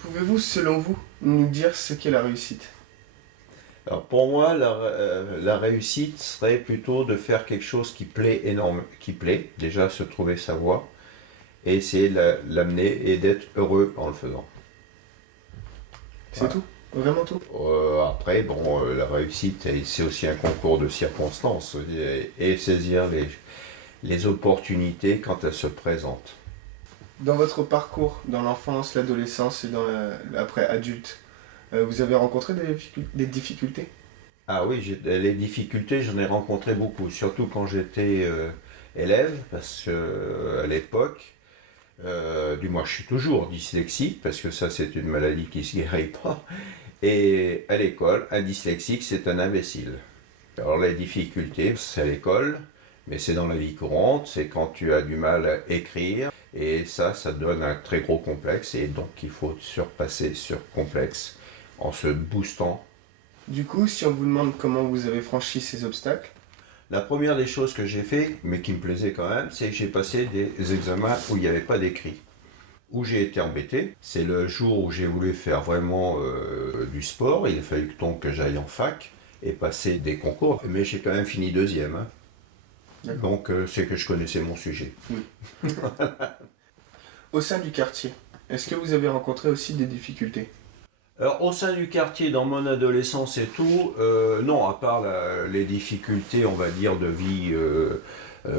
Pouvez-vous, selon vous, nous dire ce qu'est la réussite? Alors pour moi, la réussite serait plutôt de faire quelque chose qui plaît énorme, qui plaît, déjà se trouver sa voie, et essayer de l'amener et d'être heureux en le faisant. C'est Voilà. tout? Vraiment tout? Après, bon, la réussite, c'est aussi un concours de circonstances et saisir les opportunités quand elles se présentent. Dans votre parcours, dans l'enfance, l'adolescence et dans l'après adulte, vous avez rencontré des difficultés? Ah oui, les difficultés, j'en ai rencontré beaucoup, surtout quand j'étais élève, parce que à l'époque, du moins je suis toujours dyslexique, parce que ça c'est une maladie qui ne se guérit pas, et à l'école, un dyslexique c'est un imbécile. Alors les difficultés, c'est à l'école, mais c'est dans la vie courante, c'est quand tu as du mal à écrire, et ça donne un très gros complexe, et donc il faut surpasser ce complexe en se boostant. Du coup, si on vous demande comment vous avez franchi ces obstacles, La première des choses que j'ai fait, mais qui me plaisait quand même, c'est que j'ai passé des examens où il n'y avait pas d'écrit. Où j'ai été embêté, c'est le jour où j'ai voulu faire vraiment du sport. Il a fallu donc que j'aille en fac et passer des concours, mais j'ai quand même fini deuxième, hein. d'accord. Donc c'est que je connaissais mon sujet. Oui. Au sein du quartier, est-ce que vous avez rencontré aussi des difficultés? Alors au sein du quartier, dans mon adolescence et tout, non, à part les difficultés, on va dire, de vie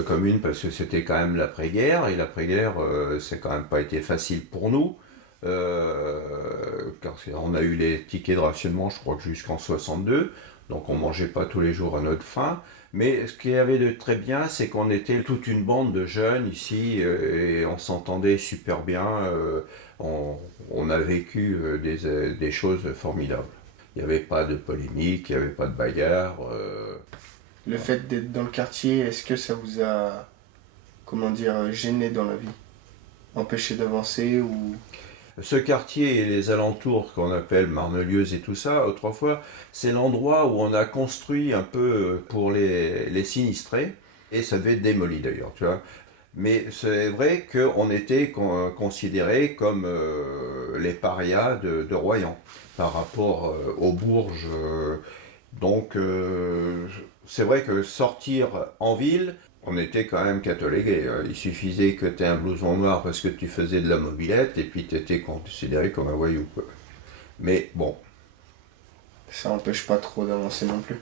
commune, parce que c'était quand même l'après-guerre, et l'après-guerre, c'est quand même pas été facile pour nous, car on a eu les tickets de rationnement, je crois que jusqu'en 62, donc on mangeait pas tous les jours à notre faim, mais ce qu'il y avait de très bien, c'est qu'on était toute une bande de jeunes ici, et on s'entendait super bien, on, on a vécu des choses formidables. Il n'y avait pas de polémique, il n'y avait pas de bagarre. Le fait d'être dans le quartier, est-ce que ça vous a, comment dire, gêné dans la vie? Empêché d'avancer ou... Ce quartier et les alentours qu'on appelle Marnelieuse et tout ça, autrefois, c'est l'endroit où on a construit un peu pour les sinistrés, et ça devait être démoli d'ailleurs, tu vois. Mais c'est vrai qu'on était considérés comme les parias de Royan par rapport aux Bourges. Donc c'est vrai que sortir en ville, on était quand même catalogué. Il suffisait que tu aies un blouson noir parce que tu faisais de la mobilette et puis tu étais considéré comme un voyou, quoi. Mais bon, Ça n'empêche pas trop d'avancer non plus.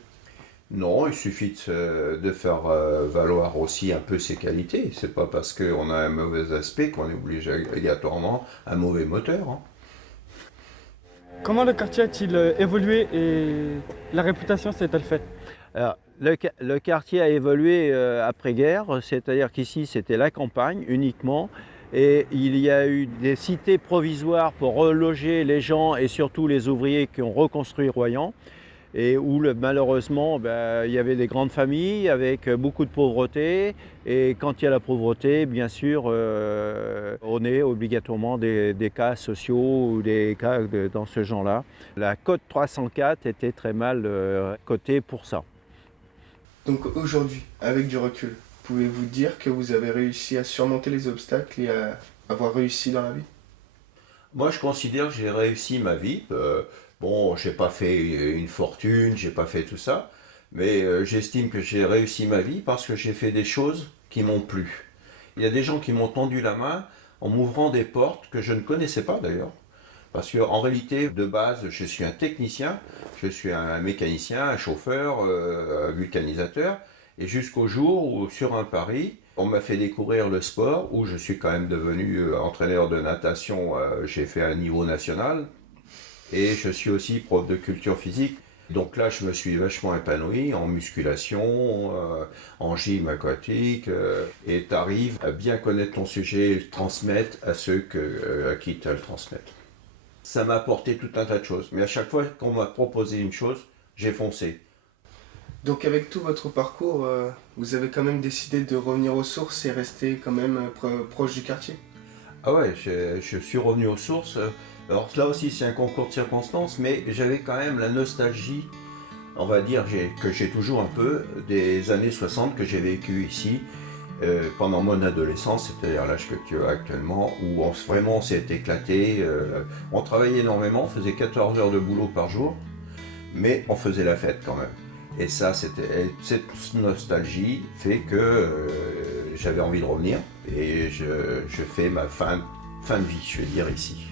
non, il suffit de faire valoir aussi un peu ses qualités. C'est pas parce qu'on a un mauvais aspect qu'on est obligé obligatoirement un mauvais moteur, hein. Comment le quartier a-t-il évolué et la réputation s'est-elle faite? Alors, le quartier a évolué après-guerre, c'est-à-dire qu'ici c'était la campagne uniquement, et il y a eu des cités provisoires pour reloger les gens et surtout les ouvriers qui ont reconstruit Royan, et où malheureusement il y avait des grandes familles avec beaucoup de pauvreté, et quand il y a la pauvreté, bien sûr, on est obligatoirement des cas sociaux ou des cas dans ce genre-là. La cote 304 était très mal cotée pour ça. Donc aujourd'hui, avec du recul, pouvez-vous dire que vous avez réussi à surmonter les obstacles et à avoir réussi dans la vie? Moi, je considère que j'ai réussi ma vie. Bon, j'ai pas fait une fortune, j'ai pas fait tout ça, mais j'estime que j'ai réussi ma vie parce que j'ai fait des choses qui m'ont plu. Il y a des gens qui m'ont tendu la main en m'ouvrant des portes que je ne connaissais pas d'ailleurs. Parce qu'en réalité, de base, je suis un technicien, je suis un mécanicien, un chauffeur, un vulcanisateur, et jusqu'au jour où, sur un pari, on m'a fait découvrir le sport, où je suis quand même devenu entraîneur de natation, j'ai fait un niveau national, et je suis aussi prof de culture physique. Donc là, je me suis vachement épanoui en musculation, en gym aquatique, et tu arrives à bien connaître ton sujet et le transmettre à ceux à qui tu le transmettre. Ça m'a apporté tout un tas de choses. Mais à chaque fois qu'on m'a proposé une chose, j'ai foncé. Donc avec tout votre parcours, vous avez quand même décidé de revenir aux sources et rester quand même proche du quartier? Ah ouais, je suis revenu aux sources. Alors là aussi, c'est un concours de circonstances, mais j'avais quand même la nostalgie, on va dire, que j'ai toujours un peu, des années 60 que j'ai vécu ici. pendant mon adolescence, c'est-à-dire l'âge que tu as actuellement, où vraiment on s'est éclaté. On travaillait énormément, on faisait 14 heures de boulot par jour, mais on faisait la fête quand même. Et ça, cette nostalgie fait que j'avais envie de revenir et je fais ma fin de vie, je vais dire ici.